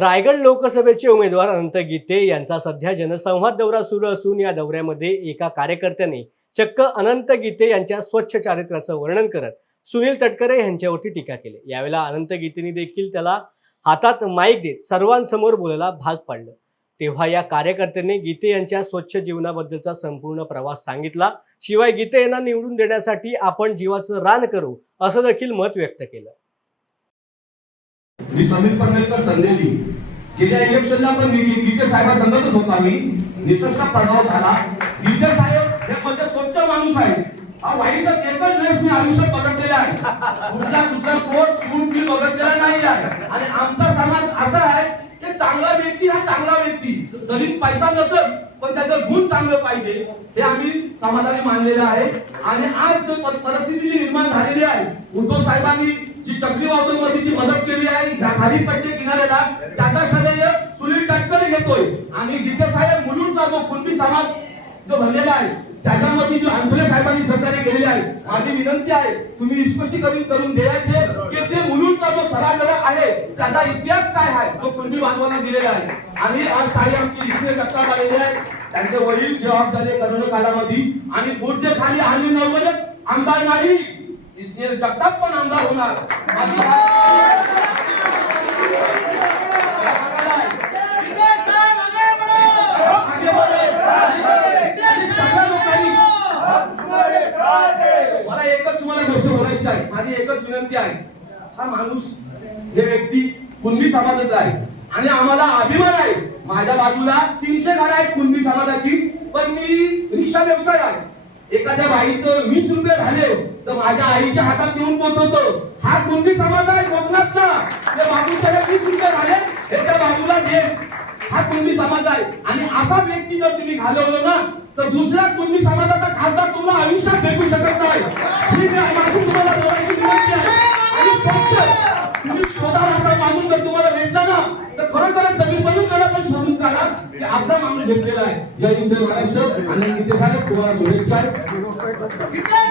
रायगड लोकसभेचे उमेदवार अनंत गीते यांचा सध्या जनसंवाद दौरा सुरू असून या दौऱ्यामध्ये एका कार्यकर्त्याने चक्क अनंत गीते यांच्या स्वच्छ चारित्र्याचं वर्णन करत सुनील तटकरे यांच्यावरती टीका केली। यावेळेला अनंत गीतेंनी देखील त्याला हातात माईक देत सर्वांसमोर बोलायला भाग पाडलं। तेव्हा या कार्यकर्त्याने गीते यांच्या स्वच्छ जीवनाबद्दलचा संपूर्ण प्रवास सांगितला। शिवाय गीते यांना निवडून देण्यासाठी आपण जीवाचं रान करू असं देखील मत व्यक्त केलं। मी समीर पनवेलकर संदेली गेल्या इलेक्शनला पण मी गीते साहेबांसंगतच होता। मी निष्ठा प्रभाव झाला। गीते साहेब हे म्हणजे स्वच्छ माणूस आहे। हा वाईटच एकच वेळेस मी आयुष्यात बघितलेला आहे। कुठला दुसरा कोट सूट मी बघितलेला नाही आहे। आणि आमचा समाज असा आहे की चांगला व्यक्ती हा चांगला व्यक्ती, जरी पैसा नसेल पण त्याचं गुण चांगलं पाहिजे हे आम्ही समाजाने मानलेलं आहे। आणि आज जो परिस्थिती जी निर्माण झालेली आहे, उद्धव साहेबांनी जी चक्रीवादळामध्ये जी मदत केली आहे खाली पट्टे किनाऱ्याला, त्याचा श्रेय सुनील तटकरे घेतोय। आणि गीते साहेब मुलुंडचा जो कुणबी समाज जो भरलेला आहे त्याच्यामध्ये जो अंबुले साहेबांनी सहकार्य केलेले आहे, माझी विनंती आहे तुम्ही स्पष्टीकरण करून द्यायचे की ते मुलुंडचा जो सरागडा आहे त्याचा इतिहास काय आहे जो कुणबी बांधवांना दिलेला आहे। आणि आज काही आमची इसने टक्का आलेली आहे, त्यांचे वडील जबाब झाले करोना काळामध्ये आणि पुढचे खाली आली नव्वदच आमदार नाही, इसने जगताप पण आमदार होणार। मला एकच तुम्हाला गोष्ट बोलायची आहे, माझी एकच विनंती आहे, हा माणूस हे व्यक्ती कुणबी समाजाचा आहे आणि आम्हाला अभिमान आहे। माझ्या बाजूला 300 गाड्या आहेत कुणबी समाजाची, पण मी रिक्षा व्यवसाय आहे। एखाद्या बाईचं 20 रुपये झाले तर माझ्या आईच्या हातात येऊन पोहोचवतो। हा कुणबी समाज आहे कोकणात ना, त्या बाजूच्या 20 रुपये झाले हे त्या बाजूला देश, हा कुणबी समाज आहे। आणि असा व्यक्ती जर तुम्ही घालवलं ना तर दुसऱ्या कुणबी समाजाचा खासदार तुम्हाला आयुष्यात भेटू शकत नाही। माझी तुम्हाला बोलायची विनंती आहे। आणि स्वच्छ तुम्ही शोधा असा माणूस जर तुम्हाला भेटला ना तर खरोखर समीर पनवेलकर पण शोधून काढा की असा माणूस भेटलेला आहे। जय हिंद, जय महाराष्ट्र। आणि गीते साहेब तुम्हाला शुभेच्छा।